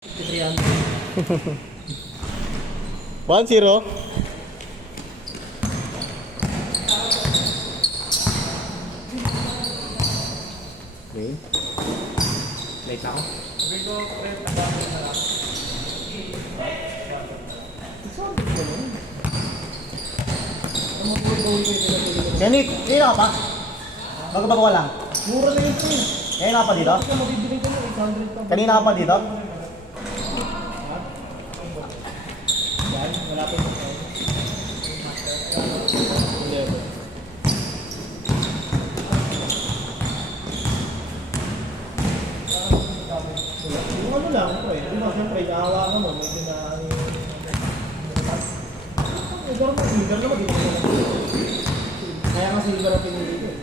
1-0. Okay. Late ako. Yannick, sino ka pa? Bago-bago ka lang. Mura na yun ito eh. Kanina ka pa dito? Ito mabibili ko ng 800 pa. Kanina ka pa dito? Yan, wala pa yung yung ano lang ako eh. Yung siyempre, kahawa ka mo. May dinaan yung... Pero mo, silver naman dito. Kaya nga silver ang pinili ko eh.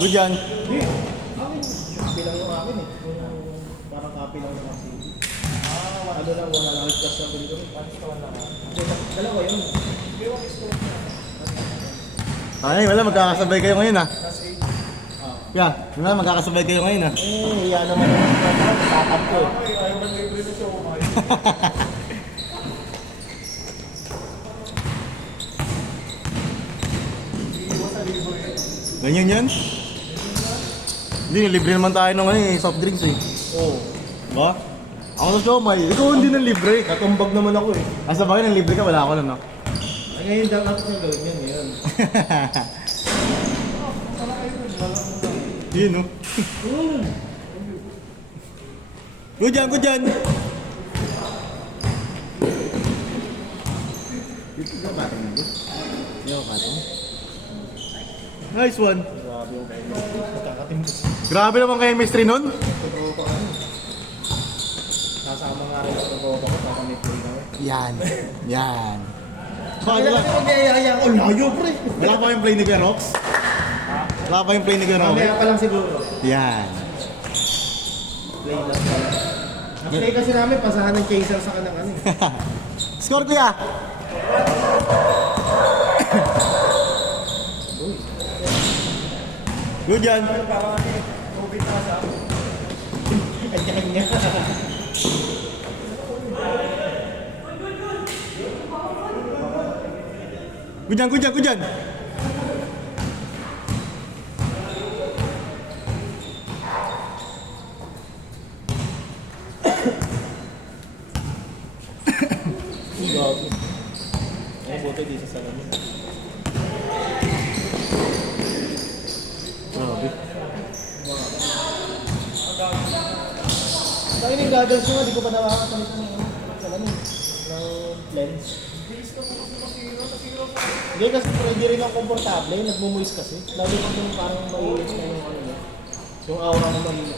Good yan. Hindi. Akin, copy lang yung akin eh. Yung parang copy lang yung akin. Ano lang, wala lang. Plus na pinili ko. Dalawa yun. Ay, wala, magkakasabay kayo ngayon ah. Yeah, wala, magkakasabay kayo ngayon ah. Yan naman yung tatap ko. Ganyan yan? Hindi, libre naman tayo ng soft drinks eh. Oo. Ba? Ako sa siomay, ikaw hindi ng libre. Natumbag naman ako eh. Asa ba kayo ng libre ka? Wala ako lang no? Ay, ngayon dapat ko gawin yan ngayon. Yun no? Good yan, good yan! Dito ka ba? Hindi ako kato. Nice one! Grabe yung kayo. Matakatimos. Grabe naman kayo chemistry nun. Nag-upa ka. Sasama nga rin sa nag-upa ko. Baka may play na eh. Yan. Yan. Kaya lang ako mag-iayaya ko. Layo pre. Wala pa yung play ni Kuya Rox? Wala pa yung play ni Kuya Rox? Mamaya pa lang siguro. Yan. Play lang. Ang-play kasi namin, pasahan ng chaser sa kanang ano eh. Score Kuya! Good yan. Parang COVID na sa kanya-kanya. Good yan, good yan, good yan. Grabe. Ay, buti di sa salamin. Grabe. Dahil yung goggles ko nga, di ko pa nakakapalit ng salamin. Ng lens. Hindi kasi hindi rin ako komportable, nagmumoist kasi. Lalo pag yung parang malinis na yung ano niya. Yung aura mo malinis.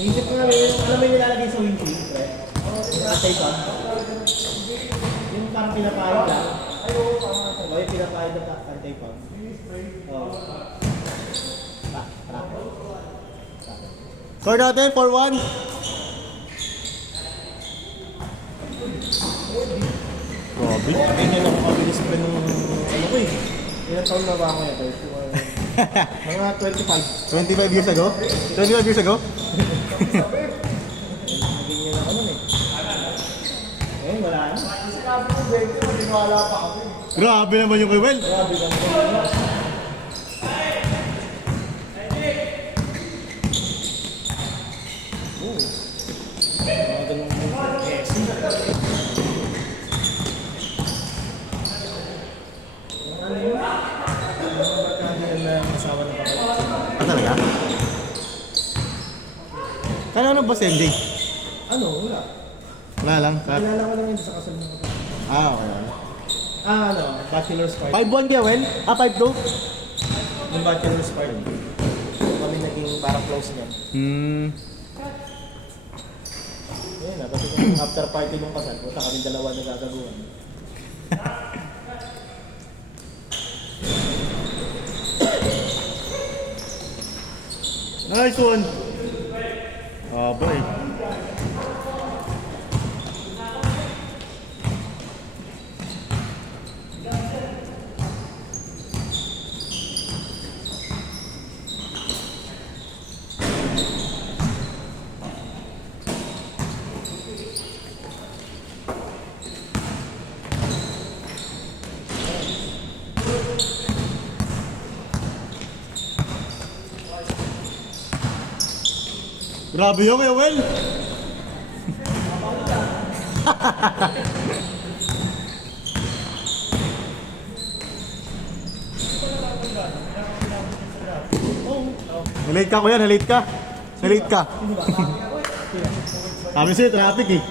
Naisip ko nga yung alam mo yung nilalagay sa windshield, right? Yung anti-fan. Yung parang pinapahid lang. O yung pinapahid ng anti-fan. Oo. Score natin, 4-1. Grabe. Ganyan ako kabilis pa nung ano ko eh. Ilang taon na ba ako yan? Mga 25. 25 years ago? 25 years ago? Ganyan ako nun eh. Eh, wala na. Kasi sabi ko, 20, maniwala pa ako eh. Grabe naman yung kay Well. Grabe ka naman yun. Mga ganun yung question. Ano yun? Mga barkada na asawa ng kapatid. Ah, talaga? Kaya ano ba sending? Ano? Wala. Wala lang. Kilala ko lang yun sa kasal ng kapatid. Ah, okay. Ano? Bachelor's party. 5-1 kaya, Well? Ah, 5-2? Yung bachelor's party. Kami naging parang close niyan. Ayun na, kasi kung after party nung kasal, puta kami dalawa na gagaguhan. Nice one! Ah, boy. Grabe yun, Kuya Well. Nalate ka, Kuya. Nalate ka. Nalate ka. Kami sa'yo, traffic eh.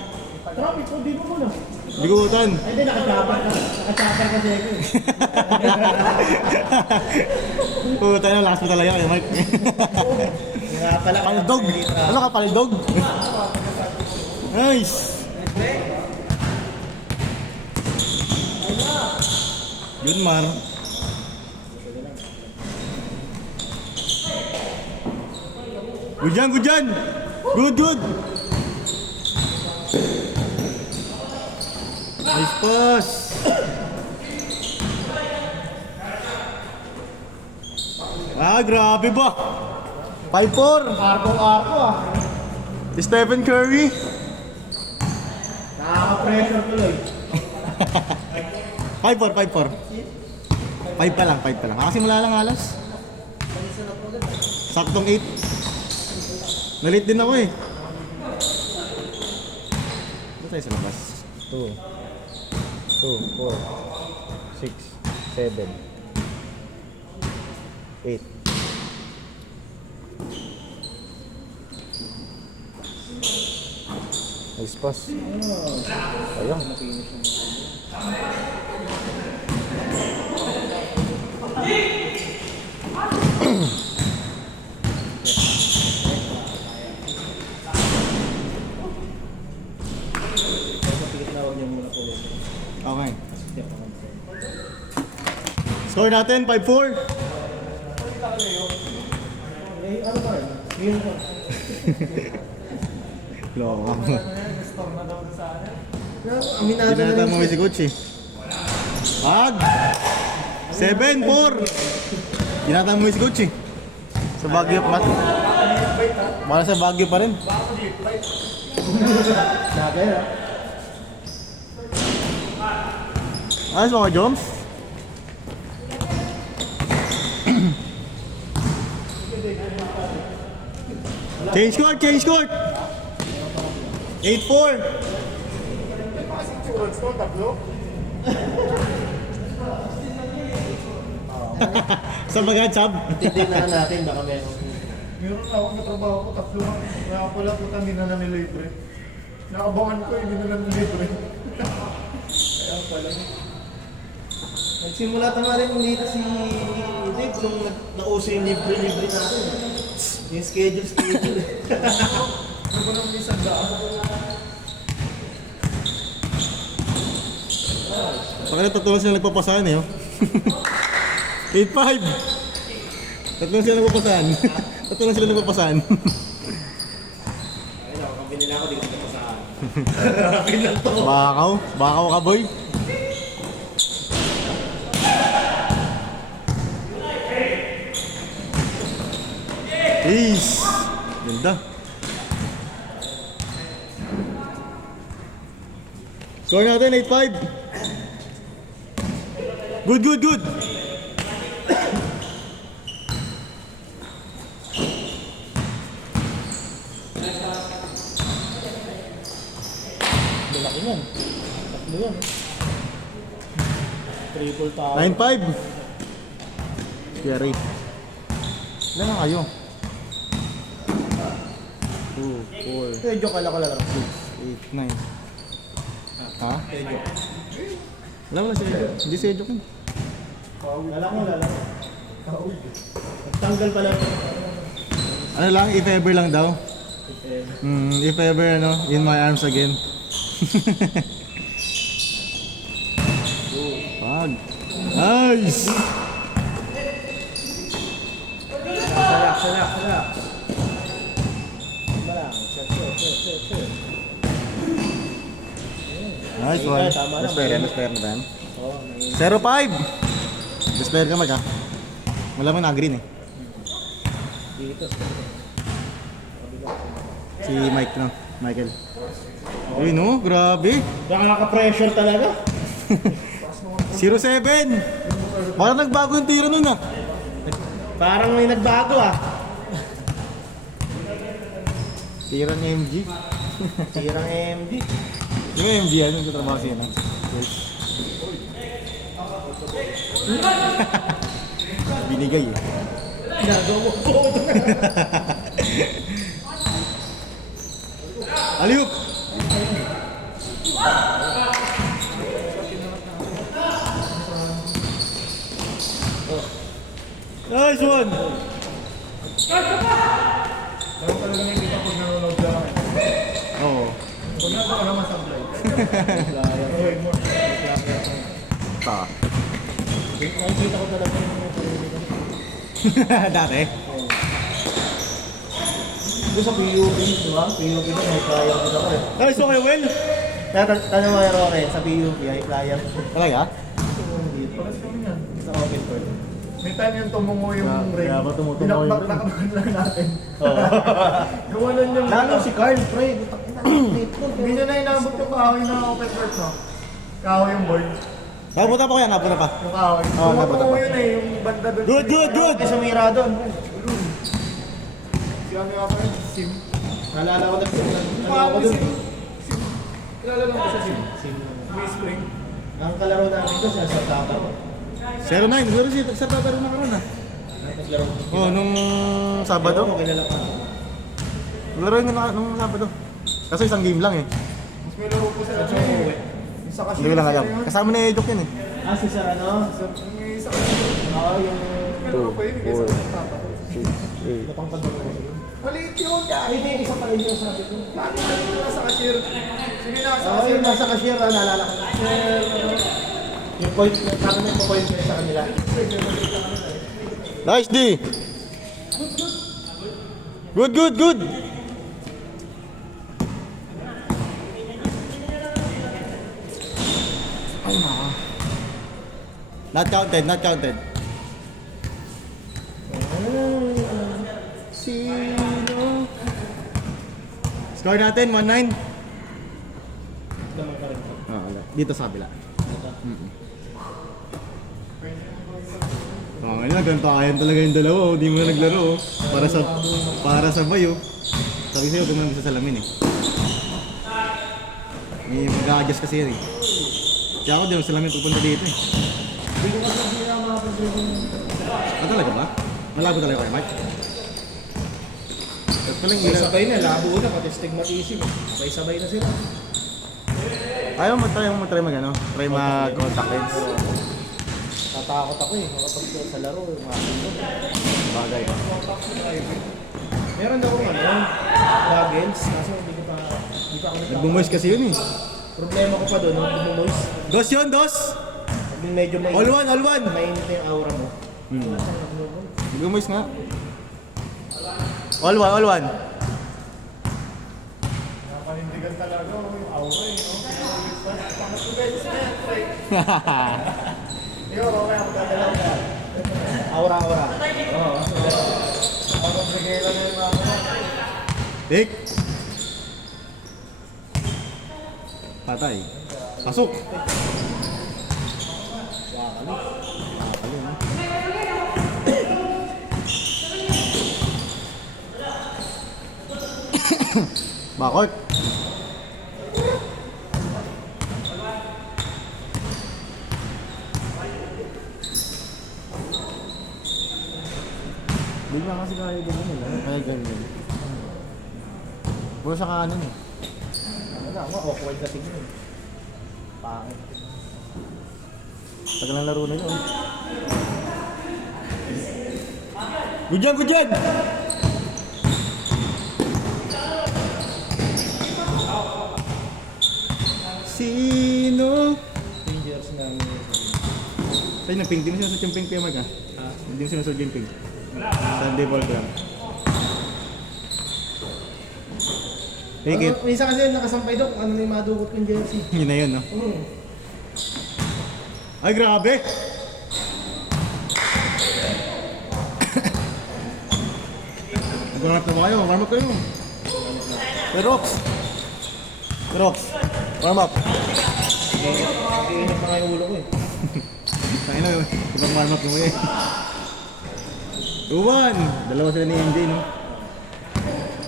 Traffic ko, di mo muna. Bigutan. Ay, hindi, nakachopper ka. Nakachopper kasi ako eh. Puta na, lakas mo talaga kayo, Mike. Nga pala. Palidog. Ano ka, palidog? Nice. Yun, Mar. Good yan, good yan. Good, good. Nice pass. Ah, grabe ba? 5-4. Arko ah. Stephen Curry. Nakaka-pressure tuloy. 5-4, 5-4. 5 pa lang, 5 pa lang. Simula lang alas. Saktong 8. Nalit din ako eh. Ito tayo sa labas. 2, 4, 6, 7, 8. Nice pass. Ayun. Okay. Score natin, 5-4. Eh, ano pa rin? Ngayon pa. Loko. Aminado na Binata rin mo siya. si Coach eh. Pag! 7-4. Binata mo si Coach eh. Sa Baguio pa. Para sa Baguio pa rin. Sabi ah. Ayos mga Joms. Change court, change court. 8-4. Sa mga sab. Titignan natin baka meron. Meron na ako katrabaho ko, tatlo lang. Kaya pala po hindi na nilibre. Nakabangan ko, hindi na nilibre. Kaya pala. Nagsimula tama rin dito si Dave nung nauso yung libre-libre natin. Yung schedule. Ano ba nang isang daan? Pakita tatlo sila nagpapasahan eh. Oh. 8-5. Tatlo sila nagpapasahan. Tatlo sila nagpapasahan. Ayun ako, kung binila ako, di ko ito saan. Bakaw. Bakaw ka boy. Ace. Ganda. Score natin 8-5. Good, good, good. Malaki yan. Tatlo yan. Triple tower. 9-5. Scary. Ilan na kayo? 2, 4, Kaya joke ala ko lang. 8, 9. Ha? Alam mo na si Edjo. Hindi si Edjo kan. Lalaki. Nagtanggal pala. Ano lang, if ever lang daw. If ever, ano, in my arms again. Pag. Nice! Salak. Malang. Set. Nice Ay, one. tama Best na, player, may- best player na tayo. Oh, may 0-5! Best player ka mag ha? Wala mo na-green eh. dito. Si Mike no? Michael. Uy no, grabe. Nakaka-pressure talaga. 0-7! Parang nagbago yung tiro nun ah. Parang may nagbago ah. Tirang MG. Sirang MD. Yung MG yan, yung trabaho siya na. Yes. Binigay eh. Ginagawa ko. Aliup! Nice one! Pero talaga hindi ka pag nanonood lang. Oo. Kung nasa ka naman sa vlog. Okay mo. Ta. Nakikita ko talaga yung mga palilig. Dati? Doon sa PUP, di ba? PUP na may flyer din ako eh. Nice one, Will! Tanong mo yung Roque, sa PUP ay flyer. Talaga? Paras kami yan. Sa open court. May time yung tumungo yung ring. Kaya ba tumutungo yung ring? Binakbak lang natin. Oo. Gawanan yung... Lalo si Carl, pre. Hindi niya na inabot yung kahoy na open court, no? Kahoy yung board. Napunta pa kaya? Napunta pa. Yung kahoy. Oo, napunta Tumutungo pa. yun eh, yung banda doon. Good, good, good! Kaya sumira doon. Si ano nga pa yun? Sim. Naalala ko na Paano doon. Sim? Sim. Kilala lang ko sa Sim. Sim. May spring. Ang kalaro namin doon sa Tata ko. 09, laro siya sa tataro na karoon ah. Naglaro ko. Oo, nung Sabado. Oo, kilala ko. Laro yun nung Sabado. Kaso isang game lang eh. Mas may laro po sa Saan ano siya eh. umuwi? Isa kasi Hindi ko lang alam. yun. Kasama ni Edok yun eh. Ah, si Sir ano? May isa kasi. Oo, yung... May laro po yun. May isa sa tata ko. Napangkad ko. Maliit yun ka. Ay, hindi. Isa pa rin yung sabi ko. Lagi na rin nasa cashier. Sige na, sa Oo, cashier. yung nasa cashier, naalala ko. Yung point, sabi na yung point ko sa kanila. Nice D! Good, good, good! Ay, ma. Not counted, not counted. Sino? Score natin, 1-9. Dito sa kabila. Ngayon na, gantayan talaga yung dalawa, oh. Di mo na naglaro, oh. Para sa bayo. Sabi sa'yo, huwag mo sa salamin eh. May mag-a-adjust kasi yun eh. Kaya ako, di mo salamin pupunta dito eh. Hindi ko kasi hindi na makapansin yung... Ah, talaga ba? Malabo talaga kayo, Mike? At palang May ilan. sabay na, labo na, pati stigmatism. May sabay na sila. Ayaw mo try mag-ano? Try mag-contact lens. Tatakot ako eh, kapag sa laro, yung mga ano. Bagay. Meron daw akong ano, goggles, kaso hindi ko pa ako Nagbumoist kasi yun eh. Problema ko pa doon, nung bumumoist. Dos yun, dos! Sabi medyo may... All one, all one! Mainit na yung aura mo. Nagbumoist nga. All one, all one. Napanindigan talaga yung aura eh, no? Pangat ko beses na yan, pre. Yo, okay, ako dadalaw ka. Aura. Oo. Ako bigay lang yung mga Dick! Patay. Pasok! Wakali, no? Bakit? Di ba kasi kaya ganyan nila? Kaya ganyan. Puro sa kanan eh. Ano na, ako, awkward sa tingin. Pangit. Tagal ng laro na yun. Good job, good job! Sino? Fingers namin. Sa'yo nag-ping. Di mo sinasot yung ping, Kuya Mark, ha? Di mo sinasot yung ping. Sunday ball gram. Take it. Minsan kasi nakasampay doon, ano na yung madukot kong jersey. Yun na yun, no? Ay, grabe! Warm up na ba kayo? Warm up kayo. Hey, Rox! Rox! Warm up! Iinit pa nga yung ulo ko eh. Tayo na, ibang warm up mo eh. Uwan! Dalawa sila ni MJ, no?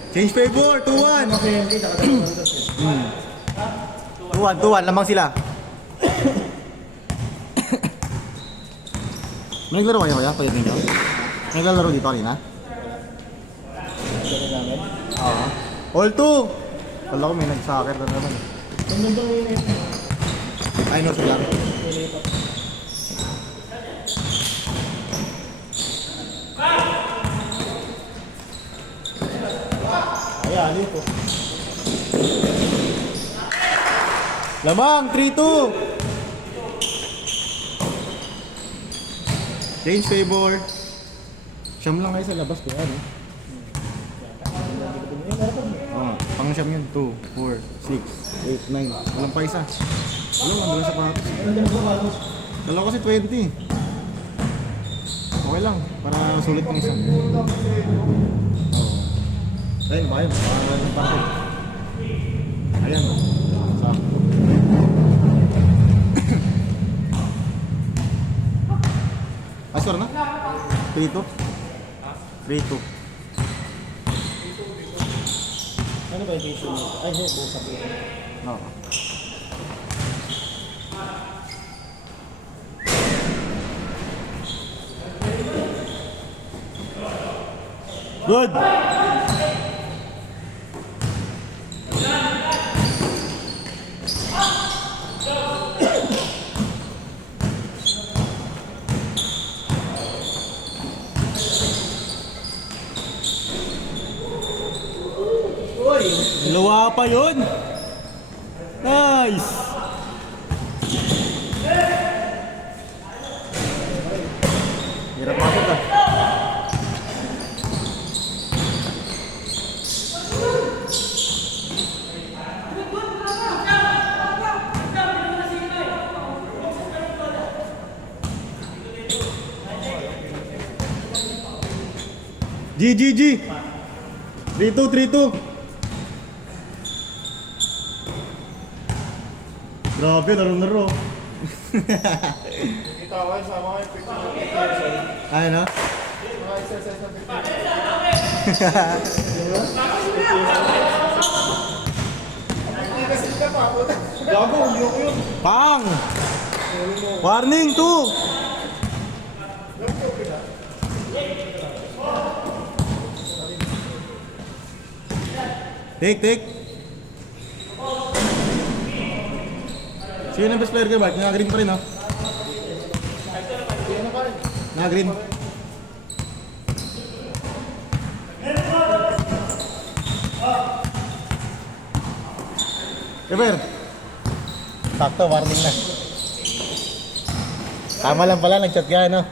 Change favor, 2-1. Kasi hindi, nakadalawa dos eh. 2-1, lamang sila. May naglaro kayo kuya? Pwede nyo? May naglalaro dito kanina? Ganun namin. Oo. All 2! Kala ko may nag-soccer na naman. Yung nandun yung init. Ay no, sila. Nilipat. Ayan, dito. Lamang, 3-2! Change favor. Siyam lang kayo sa labas ko, ano? Oo, pang siyam yun. 2, 4, 6, 8, 9. Walang pa isa. Walang sa patos. Nandun ko balos. Dalawa kasi 20. Okay lang, para sulit ng isa. Oo. Ayun, bayan. Parang ng party. Ayan. Sakto. Ay, score na? 3-2? 3-2. Ano ba yung tissue nito? Ay, hindi, busak yun. Oo. Good! Luwa pa yun! Nice! Hirap masok ah. G. 3-2, 3-2. Grabe, laro-laro. Kita ko sa mga picture ng exercise. Ay, no? Mga exercise na picture. Hindi kasi ka pa. Gago, hindi ako yun. Pang! Warning 2! Take. Sino ang best player ka ba? Naka-green pa rin, no? Naka-green. Ever. Sakto, warning na. Tama lang pala, nag-chat ka, no?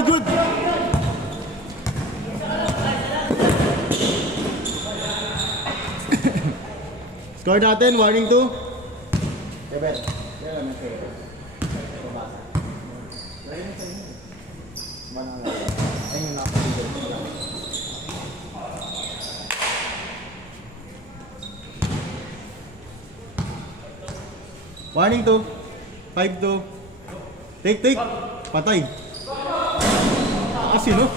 Good. Score natin, warning 2. Rebel. Yan lang kayo. Babasa. Lagi na sa'yo. Banang lang. Ayun yung nakapagigil. Warning 2. 5-2. Take. Patay. Kasi, no?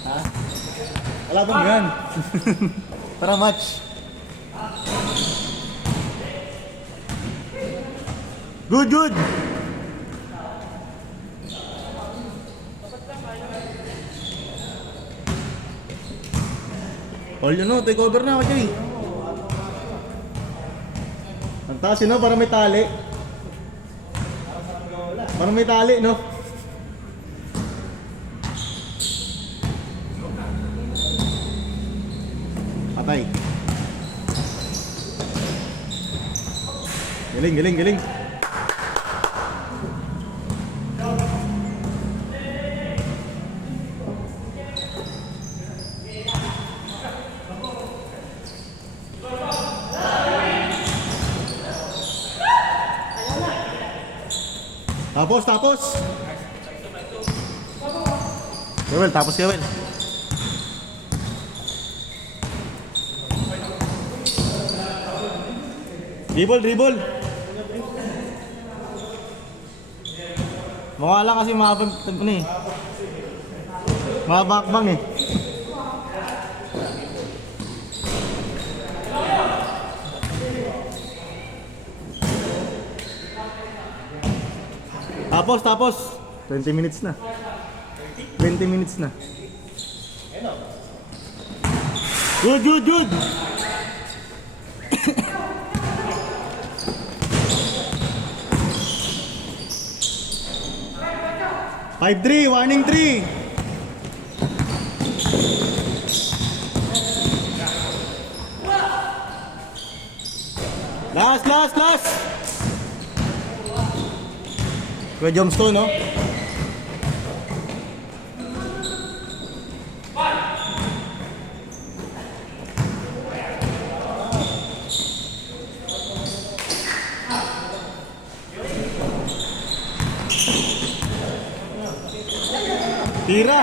Ha? Wala bang yan? Para match. Good. All yun, no? Take over na, Jay. Ang taas yun, no? Para may tali. Para may tali, no? Patay. Galing. Tapos. Kewel, tapos Kewel. Dribble, dribble. Mukha lang kasi mabang, ano eh. Mabakbang eh. Tapos. 20 minutes na. 20 minutes na. Good. 5-3, warning 3. Last. Kuya Jomstone, no? Tira.